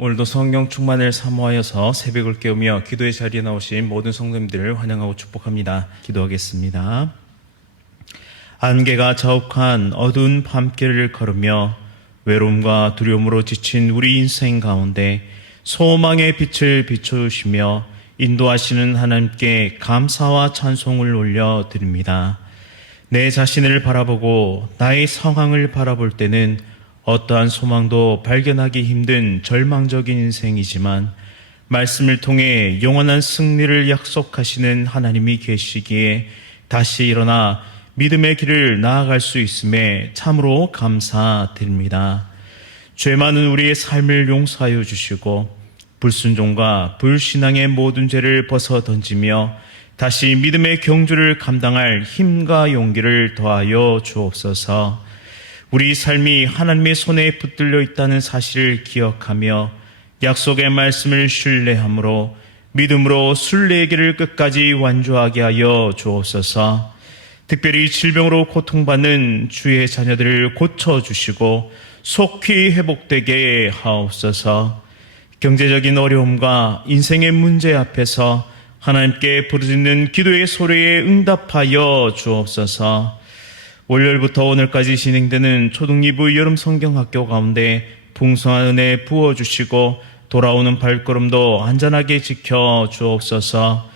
오늘도 성령 충만을 사모하여서 새벽을 깨우며 기도의 자리에 나오신 모든 성도님들을 환영하고 축복합니다. 기도하겠습니다. 안개가 자욱한 어두운 밤길을 걸으며 외로움과 두려움으로 지친 우리 인생 가운데 소망의 빛을 비춰주시며 인도하시는 하나님께 감사와 찬송을 올려드립니다. 내 자신을 바라보고 나의 상황을 바라볼 때는 어떠한 소망도 발견하기 힘든 절망적인 인생이지만 말씀을 통해 영원한 승리를 약속하시는 하나님이 계시기에 다시 일어나 믿음의 길을 나아갈 수 있음에 참으로 감사드립니다. 죄 많은 우리의 삶을 용서하여 주시고 불순종과 불신앙의 모든 죄를 벗어 던지며 다시 믿음의 경주를 감당할 힘과 용기를 더하여 주옵소서. 우리 삶이 하나님의 손에 붙들려 있다는 사실을 기억하며 약속의 말씀을 신뢰함으로 믿음으로 순례의 길을 끝까지 완주하게 하여 주옵소서. 특별히 질병으로 고통받는 주의 자녀들을 고쳐주시고 속히 회복되게 하옵소서. 경제적인 어려움과 인생의 문제 앞에서 하나님께 부르짖는 기도의 소리에 응답하여 주옵소서. 월요일부터 오늘까지 진행되는 초등 2부 여름 성경학교 가운데 풍성한 은혜 부어주시고 돌아오는 발걸음도 안전하게 지켜 주옵소서.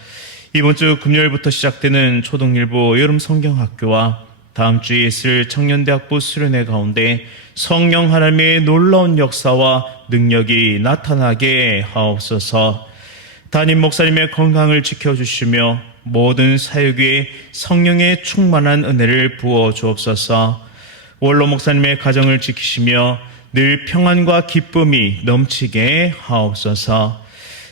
이번 주 금요일부터 시작되는 초등 1부 여름 성경학교와 다음 주에 있을 청년대학부 수련회 가운데 성령 하나님의 놀라운 역사와 능력이 나타나게 하옵소서. 담임 목사님의 건강을 지켜주시며 모든 사역 위에 성령의 충만한 은혜를 부어 주옵소서. 원로 목사님의 가정을 지키시며 늘 평안과 기쁨이 넘치게 하옵소서.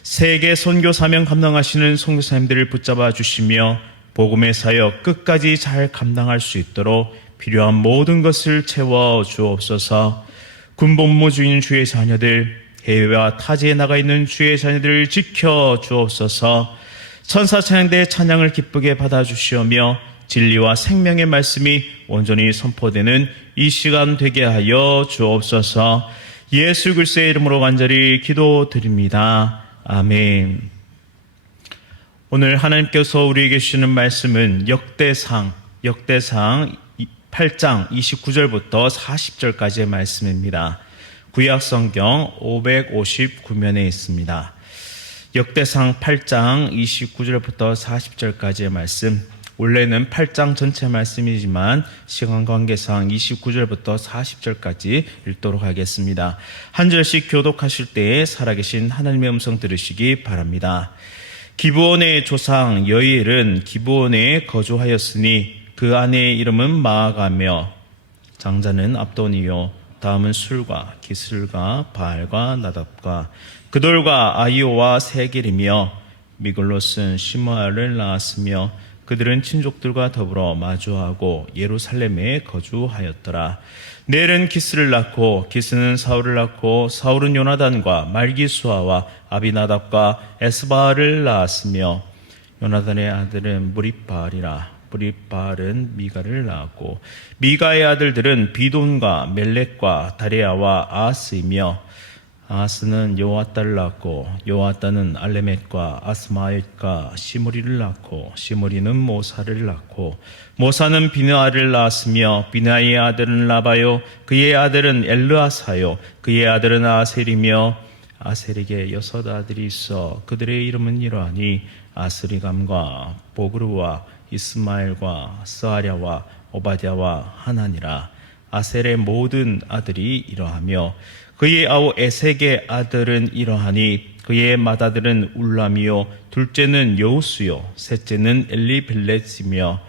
세계 선교 사명 감당하시는 선교사님들을 붙잡아 주시며 복음의 사역 끝까지 잘 감당할 수 있도록 필요한 모든 것을 채워 주옵소서. 군복무 중인 주의 자녀들, 해외와 타지에 나가 있는 주의 자녀들을 지켜 주옵소서. 천사 찬양대 찬양을 기쁘게 받아주시오며 진리와 생명의 말씀이 온전히 선포되는 이 시간 되게 하여 주옵소서. 예수 그리스도의 이름으로 간절히 기도드립니다. 아멘. 오늘 하나님께서 우리에게 주시는 말씀은 역대상 8장 29절부터 40절까지의 말씀입니다. 구약성경 559면에 있습니다. 역대상 8장 29절부터 40절까지의 말씀, 원래는 8장 전체 말씀이지만 시간 관계상 29절부터 40절까지 읽도록 하겠습니다. 한 절씩 교독하실 때에 살아계신 하나님의 음성 들으시기 바랍니다. 기브온의 조상 여이엘은 기브온에 거주하였으니 그 아내의 이름은 마아가며 장자는 압돈이요 다음은 술과 기슬과 바알과 나답과 그돌과 아이오와 세겔이며 미글롯은 시므아를 낳았으며 그들은 친족들과 더불어 마주하고 예루살렘에 거주하였더라. 넬은 기스를 낳고 기스는 사울을 낳고 사울은 요나단과 말기수아와 아비나답과 에스바알을 낳았으며 요나단의 아들은 무립바알이라. 무립바알은 미가를 낳았고 미가의 아들들은 비돈과 멜렉과 다레아와 아하스이며 아하스는 요아따를 낳고 요아따는 알레멧과 아스마옅과 시므리를 낳고 시므리는 모사를 낳고 모사는 비느아를 낳았으며 비느아의 아들은 라바요 그의 아들은 엘르아사요 그의 아들은 아셀이며 아셀에게 6 아들이 있어 그들의 이름은 이러하니 아스리감과 보그루와 이스마엘과 스아랴와 오바댜와 하나니라. 아셀의 모든 아들이 이러하며 그의 아우 에색의 아들은 이러하니 그의 맏아들은 울람이요 둘째는 여우스요 셋째는 엘리벨렛이며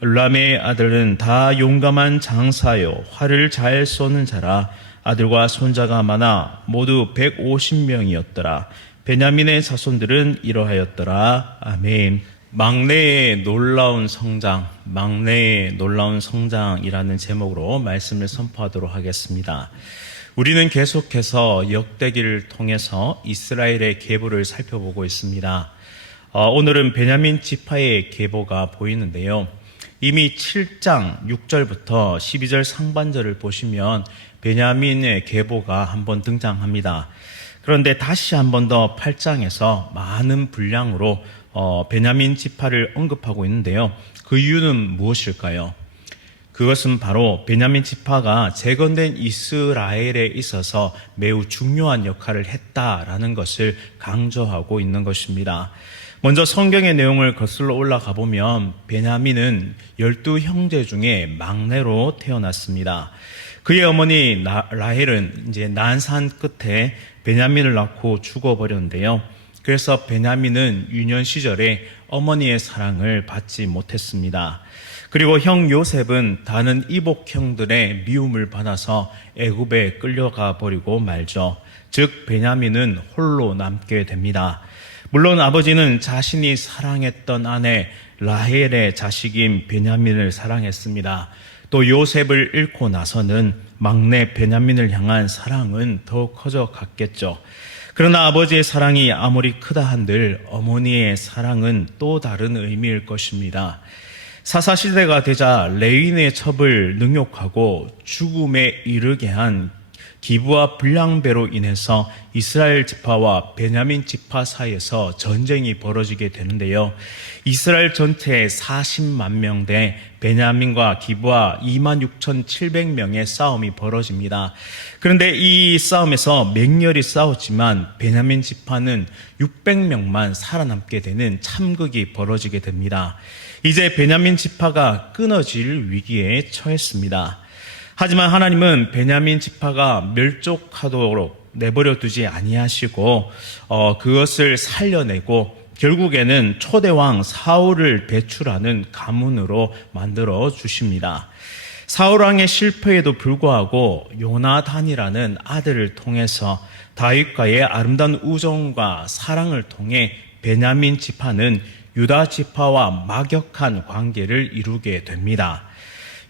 울람의 아들은 다 용감한 장사요 활을 잘 쏘는 자라. 아들과 손자가 많아 모두 150명이었더라. 베냐민의 자손들은 이러하였더라. 아멘. 막내의 놀라운 성장, 막내의 놀라운 성장이라는 제목으로 말씀을 선포하도록 하겠습니다. 우리는 계속해서 역대기를 통해서 이스라엘의 계보를 살펴보고 있습니다. 오늘은 베냐민 지파의 계보가 보이는데요. 이미 7장 6절부터 12절 상반절을 보시면 베냐민의 계보가 한번 등장합니다. 그런데 다시 한 번 더 8장에서 많은 분량으로 베냐민 지파를 언급하고 있는데요. 그 이유는 무엇일까요? 그것은 바로 베냐민 지파가 재건된 이스라엘에 있어서 매우 중요한 역할을 했다라는 것을 강조하고 있는 것입니다. 먼저 성경의 내용을 거슬러 올라가 보면 베냐민은 12형제 중에 막내로 태어났습니다. 그의 어머니 라헬은 이제 난산 끝에 베냐민을 낳고 죽어버렸는데요. 그래서 베냐민은 유년 시절에 어머니의 사랑을 받지 못했습니다. 그리고 형 요셉은 다른 이복 형들의 미움을 받아서 애굽에 끌려가 버리고 말죠. 즉 베냐민은 홀로 남게 됩니다. 물론 아버지는 자신이 사랑했던 아내 라헬의 자식인 베냐민을 사랑했습니다. 또 요셉을 잃고 나서는 막내 베냐민을 향한 사랑은 더욱 커져 갔겠죠. 그러나 아버지의 사랑이 아무리 크다 한들 어머니의 사랑은 또 다른 의미일 것입니다. 사사시대가 되자 레위인의 첩을 능욕하고 죽음에 이르게 한 기부와 불량배로 인해서 이스라엘 지파와 베냐민 지파 사이에서 전쟁이 벌어지게 되는데요. 이스라엘 전체에 40만 명 대 베냐민과 기부와 26,700명의 싸움이 벌어집니다. 그런데 이 싸움에서 맹렬히 싸웠지만 베냐민 지파는 600명만 살아남게 되는 참극이 벌어지게 됩니다. 이제 베냐민 지파가 끊어질 위기에 처했습니다. 하지만 하나님은 베냐민 지파가 멸족하도록 내버려 두지 아니하시고 그것을 살려내고 결국에는 초대왕 사울을 배출하는 가문으로 만들어 주십니다. 사울왕의 실패에도 불구하고 요나단이라는 아들을 통해서 다윗과의 아름다운 우정과 사랑을 통해 베냐민 지파는 유다 지파와 막역한 관계를 이루게 됩니다.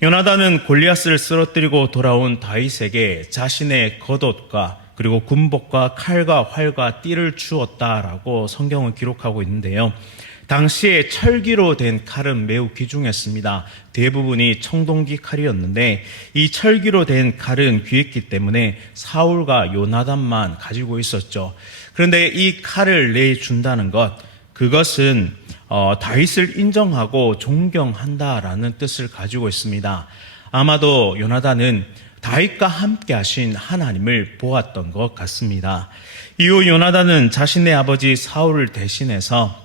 요나단은 골리앗을 쓰러뜨리고 돌아온 다윗에게 자신의 겉옷과 그리고 군복과 칼과 활과 띠를 주었다라고 성경은 기록하고 있는데요. 당시에 철기로 된 칼은 매우 귀중했습니다. 대부분이 청동기 칼이었는데 이 철기로 된 칼은 귀했기 때문에 사울과 요나단만 가지고 있었죠. 그런데 이 칼을 내준다는 것, 그것은 다윗을 인정하고 존경한다라는 뜻을 가지고 있습니다. 아마도 요나단은 다윗과 함께 하신 하나님을 보았던 것 같습니다. 이후 요나단은 자신의 아버지 사울을 대신해서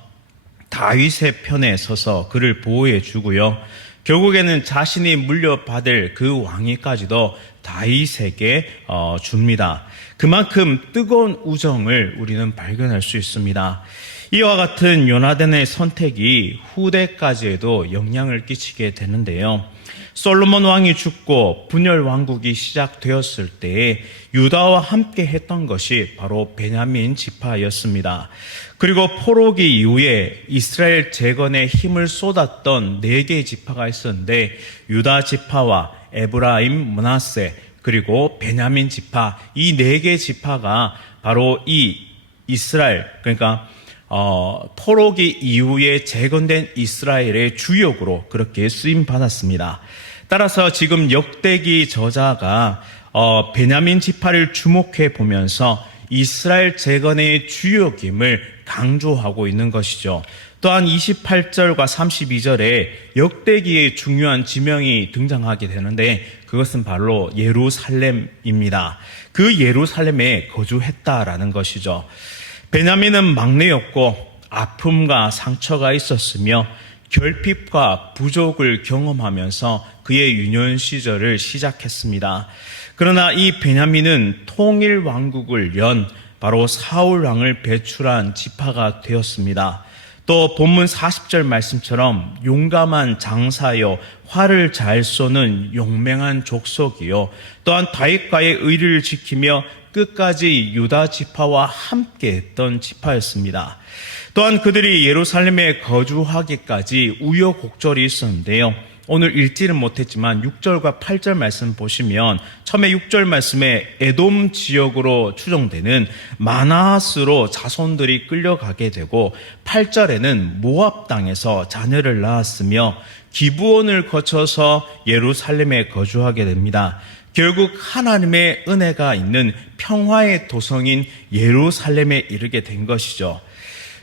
다윗의 편에 서서 그를 보호해 주고요. 결국에는 자신이 물려받을 그 왕위까지도 다윗에게 줍니다. 그만큼 뜨거운 우정을 우리는 발견할 수 있습니다. 이와 같은 요나단의 선택이 후대까지에도 영향을 끼치게 되는데요. 솔로몬 왕이 죽고 분열 왕국이 시작되었을 때에 유다와 함께 했던 것이 바로 베냐민 지파였습니다. 그리고 포로기 이후에 이스라엘 재건에 힘을 쏟았던 4개의 지파가 있었는데 유다 지파와 에브라임, 므낫세 그리고 베냐민 지파, 이 4개 지파가 바로 이 이스라엘, 그러니까 포로기 이후에 재건된 이스라엘의 주역으로 그렇게 쓰임 받았습니다. 따라서 지금 역대기 저자가 베냐민 지파를 주목해 보면서 이스라엘 재건의 주역임을 강조하고 있는 것이죠. 또한 28절과 32절에 역대기의 중요한 지명이 등장하게 되는데 그것은 바로 예루살렘입니다. 그 예루살렘에 거주했다라는 것이죠. 베냐민은 막내였고 아픔과 상처가 있었으며 결핍과 부족을 경험하면서 그의 유년 시절을 시작했습니다. 그러나 이 베냐민은 통일 왕국을 연 바로 사울 왕을 배출한 지파가 되었습니다. 또 본문 40절 말씀처럼 용감한 장사여 활을 잘 쏘는 용맹한 족속이요 또한 다윗과의 의리를 지키며 끝까지 유다 지파와 함께 했던 지파였습니다. 또한 그들이 예루살렘에 거주하기까지 우여곡절이 있었는데요. 오늘 읽지는 못했지만 6절과 8절 말씀 보시면 처음에 6절 말씀에 에돔 지역으로 추정되는 마나스로 자손들이 끌려가게 되고 8절에는 모압 땅에서 자녀를 낳았으며 기브온을 거쳐서 예루살렘에 거주하게 됩니다. 결국 하나님의 은혜가 있는 평화의 도성인 예루살렘에 이르게 된 것이죠.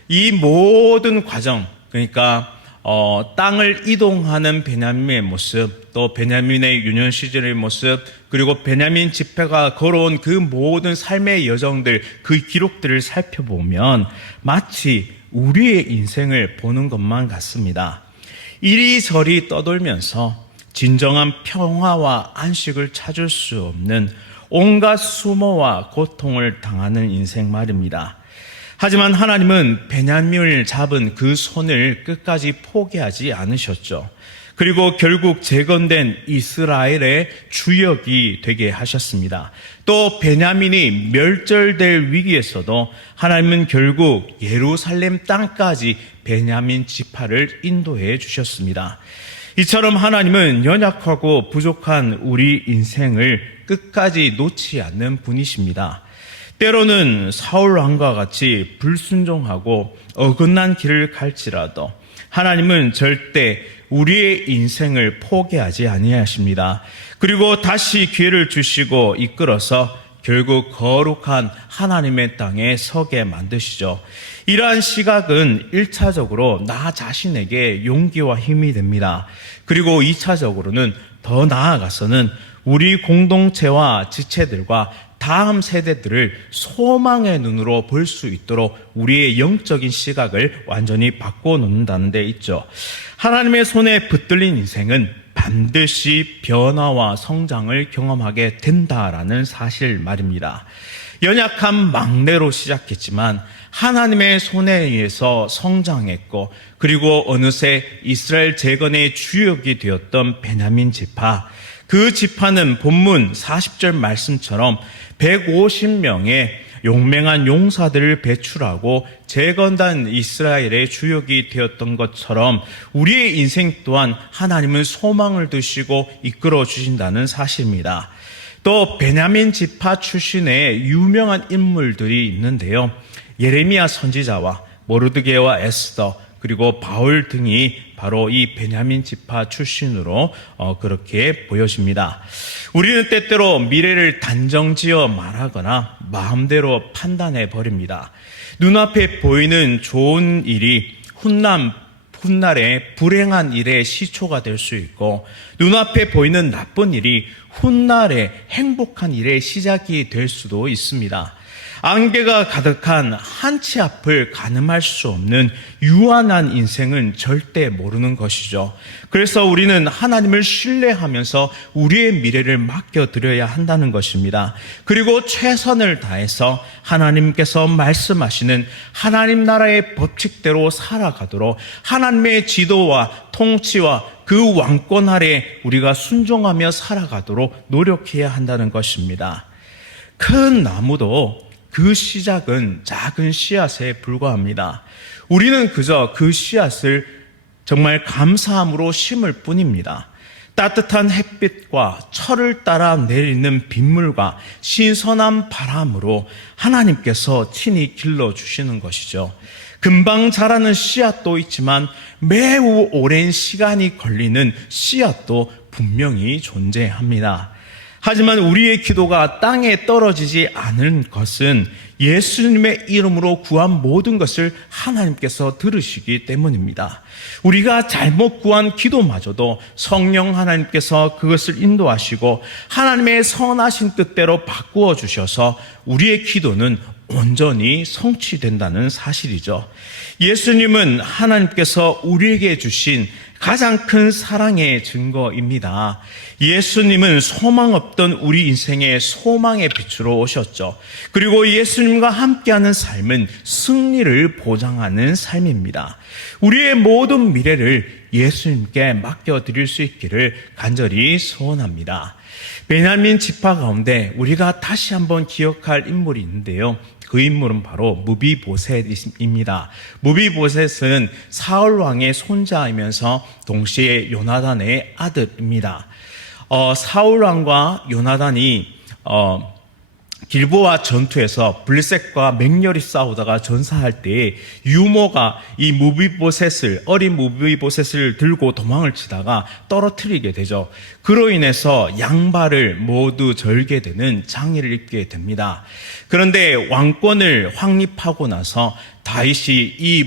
이 모든 과정, 그러니까 땅을 이동하는 베냐민의 모습, 또 베냐민의 유년 시절의 모습, 그리고 베냐민 지파가 걸어온 그 모든 삶의 여정들, 그 기록들을 살펴보면 마치 우리의 인생을 보는 것만 같습니다. 이리저리 떠돌면서 진정한 평화와 안식을 찾을 수 없는 온갖 수모와 고통을 당하는 인생 말입니다. 하지만 하나님은 베냐민을 잡은 그 손을 끝까지 포기하지 않으셨죠. 그리고 결국 재건된 이스라엘의 주역이 되게 하셨습니다. 또 베냐민이 멸절될 위기에서도 하나님은 결국 예루살렘 땅까지 베냐민 지파를 인도해 주셨습니다. 이처럼 하나님은 연약하고 부족한 우리 인생을 끝까지 놓지 않는 분이십니다. 때로는 사울 왕과 같이 불순종하고 어긋난 길을 갈지라도 하나님은 절대 우리의 인생을 포기하지 아니하십니다. 그리고 다시 기회를 주시고 이끌어서 결국 거룩한 하나님의 땅에 서게 만드시죠. 이러한 시각은 1차적으로 나 자신에게 용기와 힘이 됩니다. 그리고 2차적으로는 더 나아가서는 우리 공동체와 지체들과 다음 세대들을 소망의 눈으로 볼 수 있도록 우리의 영적인 시각을 완전히 바꿔놓는다는 데 있죠. 하나님의 손에 붙들린 인생은 반드시 변화와 성장을 경험하게 된다라는 사실 말입니다. 연약한 막내로 시작했지만 하나님의 손에 의해서 성장했고, 그리고 어느새 이스라엘 재건의 주역이 되었던 베냐민 지파, 그 지파는 본문 40절 말씀처럼 150명의 용맹한 용사들을 배출하고 재건단 이스라엘의 주역이 되었던 것처럼 우리의 인생 또한 하나님은 소망을 두시고 이끌어 주신다는 사실입니다. 또 베냐민 지파 출신의 유명한 인물들이 있는데요. 예레미야 선지자와 모르드게와 에스더, 그리고 바울 등이 바로 이 베냐민 지파 출신으로 그렇게 보여집니다. 우리는 때때로 미래를 단정지어 말하거나 마음대로 판단해 버립니다. 눈앞에 보이는 좋은 일이 훗날에 불행한 일의 시초가 될 수 있고, 눈앞에 보이는 나쁜 일이 훗날에 행복한 일의 시작이 될 수도 있습니다. 안개가 가득한 한치 앞을 가늠할 수 없는 유한한 인생은 절대 모르는 것이죠. 그래서 우리는 하나님을 신뢰하면서 우리의 미래를 맡겨드려야 한다는 것입니다. 그리고 최선을 다해서 하나님께서 말씀하시는 하나님 나라의 법칙대로 살아가도록 하나님의 지도와 통치와 그 왕권 아래 우리가 순종하며 살아가도록 노력해야 한다는 것입니다. 큰 나무도 그 시작은 작은 씨앗에 불과합니다. 우리는 그저 그 씨앗을 정말 감사함으로 심을 뿐입니다. 따뜻한 햇빛과 철을 따라 내리는 빗물과 신선한 바람으로 하나님께서 친히 길러주시는 것이죠. 금방 자라는 씨앗도 있지만 매우 오랜 시간이 걸리는 씨앗도 분명히 존재합니다. 하지만 우리의 기도가 땅에 떨어지지 않은 것은 예수님의 이름으로 구한 모든 것을 하나님께서 들으시기 때문입니다. 우리가 잘못 구한 기도마저도 성령 하나님께서 그것을 인도하시고 하나님의 선하신 뜻대로 바꾸어 주셔서 우리의 기도는 온전히 성취된다는 사실이죠. 예수님은 하나님께서 우리에게 주신 가장 큰 사랑의 증거입니다. 예수님은 소망 없던 우리 인생의 소망의 빛으로 오셨죠. 그리고 예수님과 함께하는 삶은 승리를 보장하는 삶입니다. 우리의 모든 미래를 예수님께 맡겨드릴 수 있기를 간절히 소원합니다. 베냐민 지파 가운데 우리가 다시 한번 기억할 인물이 있는데요. 그 인물은 바로 무비보셋입니다. 무비보셋은 사울 왕의 손자이면서 동시에 요나단의 아들입니다. 사울 왕과 요나단이 길보아 전투에서 블레셋과 맹렬히 싸우다가 전사할 때에 유모가 이 어린 무비보셋을 들고 도망을 치다가 떨어뜨리게 되죠. 그로 인해서 양발을 모두 절게 되는 장애를 입게 됩니다. 그런데 왕권을 확립하고 나서 다윗이 이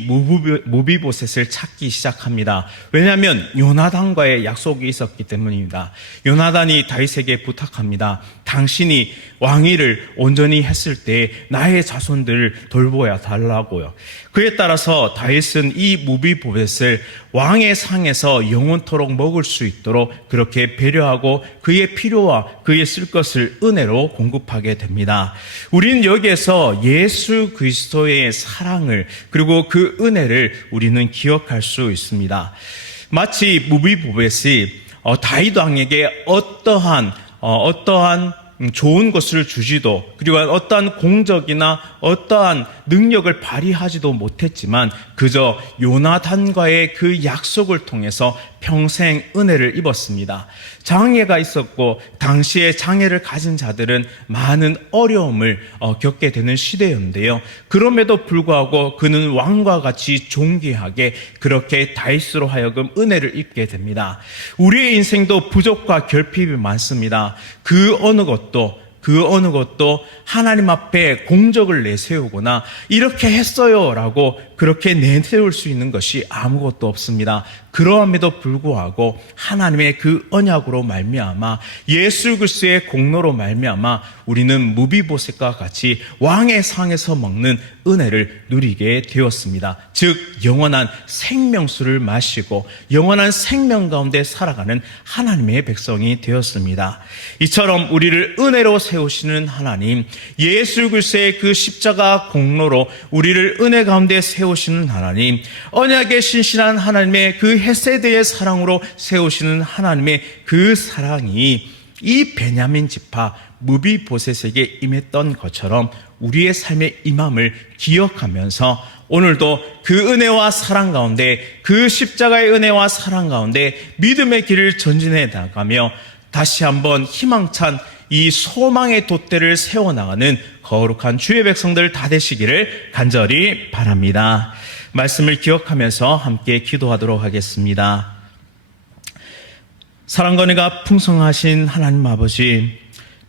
무비보셋을 찾기 시작합니다. 왜냐하면 요나단과의 약속이 있었기 때문입니다. 요나단이 다윗에게 부탁합니다. 당신이 왕위를 온전히 했을 때 나의 자손들을 돌보아 달라고요. 그에 따라서 다윗은 이 무비보셋을 왕의 상에서 영원토록 먹을 수 있도록 그렇게 배려하고 그의 필요와 그의 쓸 것을 은혜로 공급하게 됩니다. 우리는 여기에서 예수 그리스도의 사랑을 그리고 그 은혜를 우리는 기억할 수 있습니다. 마치 무비보셋이 다윗 왕에게 어떠한 좋은 것을 주지도 그리고 어떠한 공적이나 어떠한 능력을 발휘하지도 못했지만 그저 요나단과의 그 약속을 통해서 평생 은혜를 입었습니다. 장애가 있었고 당시에 장애를 가진 자들은 많은 어려움을 겪게 되는 시대였는데요. 그럼에도 불구하고 그는 왕과 같이 존귀하게 그렇게 다윗으로 하여금 은혜를 입게 됩니다. 우리의 인생도 부족과 결핍이 많습니다. 그 어느 것도 하나님 앞에 공적을 내세우거나 이렇게 했어요 라고 그렇게 내세울 수 있는 것이 아무것도 없습니다. 그러함에도 불구하고 하나님의 그 언약으로 말미암아 예수 그리스도의 공로로 말미암아 우리는 무비보셋과 같이 왕의 상에서 먹는 은혜를 누리게 되었습니다. 즉 영원한 생명수를 마시고 영원한 생명 가운데 살아가는 하나님의 백성이 되었습니다. 이처럼 우리를 은혜로 세우시는 하나님, 예수 그리스도의 그 십자가 공로로 우리를 은혜 가운데 세우시는 하나님, 언약의 신실한 하나님의 그 헤세드의 사랑으로 세우시는 하나님의 그 사랑이 이 베냐민 지파 무비보셋에게 임했던 것처럼 우리의 삶의 임함을 기억하면서 오늘도 그 은혜와 사랑 가운데, 그 십자가의 은혜와 사랑 가운데 믿음의 길을 전진해 나가며 다시 한번 희망찬 이 소망의 돛대를 세워나가는 거룩한 주의 백성들 다 되시기를 간절히 바랍니다. 말씀을 기억하면서 함께 기도하도록 하겠습니다. 사랑과 은혜가 풍성하신 하나님 아버지,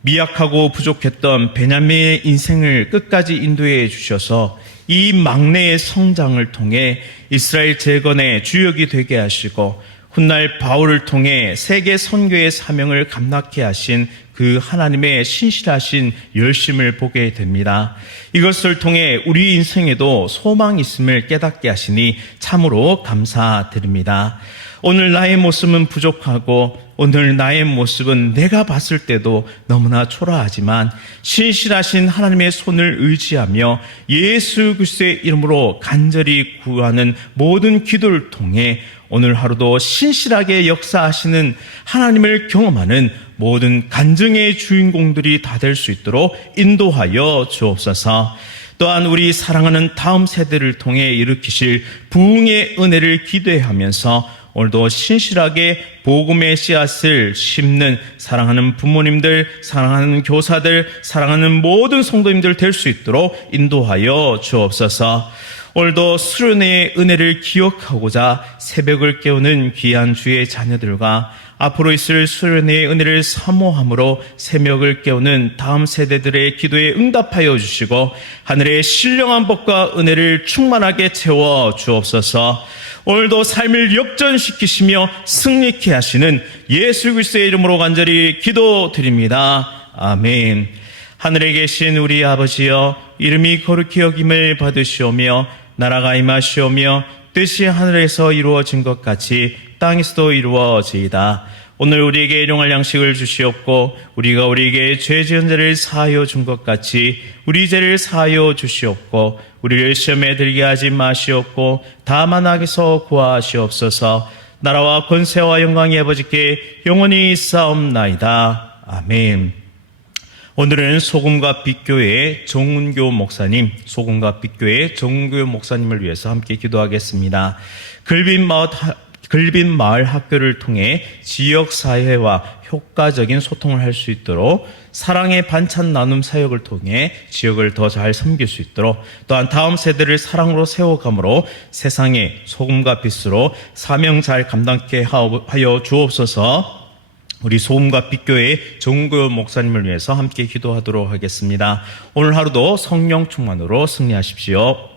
미약하고 부족했던 베냐민의 인생을 끝까지 인도해 주셔서 이 막내의 성장을 통해 이스라엘 재건의 주역이 되게 하시고 훗날 바울을 통해 세계 선교의 사명을 감당케 하신 그 하나님의 신실하신 열심을 보게 됩니다. 이것을 통해 우리 인생에도 소망이 있음을 깨닫게 하시니 참으로 감사드립니다. 오늘 나의 모습은 부족하고 오늘 나의 모습은 내가 봤을 때도 너무나 초라하지만 신실하신 하나님의 손을 의지하며 예수 그리스도의 이름으로 간절히 구하는 모든 기도를 통해 오늘 하루도 신실하게 역사하시는 하나님을 경험하는 모든 간증의 주인공들이 다 될 수 있도록 인도하여 주옵소서. 또한 우리 사랑하는 다음 세대를 통해 일으키실 부흥의 은혜를 기대하면서 오늘도 신실하게 복음의 씨앗을 심는 사랑하는 부모님들, 사랑하는 교사들, 사랑하는 모든 성도님들 될 수 있도록 인도하여 주옵소서. 오늘도 수련회의 은혜를 기억하고자 새벽을 깨우는 귀한 주의 자녀들과 앞으로 있을 수련회의 은혜를 사모함으로 새벽을 깨우는 다음 세대들의 기도에 응답하여 주시고 하늘의 신령한 복과 은혜를 충만하게 채워 주옵소서. 오늘도 삶을 역전시키시며 승리케 하시는 예수 그리스도의 이름으로 간절히 기도드립니다. 아멘. 하늘에 계신 우리 아버지여, 이름이 거룩히 여김을 받으시오며 나라가 임하시오며 뜻이 하늘에서 이루어진 것 같이 땅에서도 이루어지이다. 오늘 우리에게 일용할 양식을 주시옵고 우리가 우리에게 죄 지은 자를 사하여 준 것 같이 우리 죄를 사하여 주시옵고 우리를 시험에 들게 하지 마시옵고 다만 악에서 구하시옵소서. 나라와 권세와 영광이 아버지께 영원히 있사옵나이다. 아멘. 오늘은 소금과 빛교회 정은교 목사님, 글빈 마을 학교를 통해 지역사회와 효과적인 소통을 할 수 있도록 사랑의 반찬 나눔 사역을 통해 지역을 더 잘 섬길 수 있도록 또한 다음 세대를 사랑으로 세워감으로 세상의 소금과 빛으로 사명 잘 감당케 하여 주옵소서. 우리 소금과 빛교회 정구현 목사님을 위해서 함께 기도하도록 하겠습니다. 오늘 하루도 성령 충만으로 승리하십시오.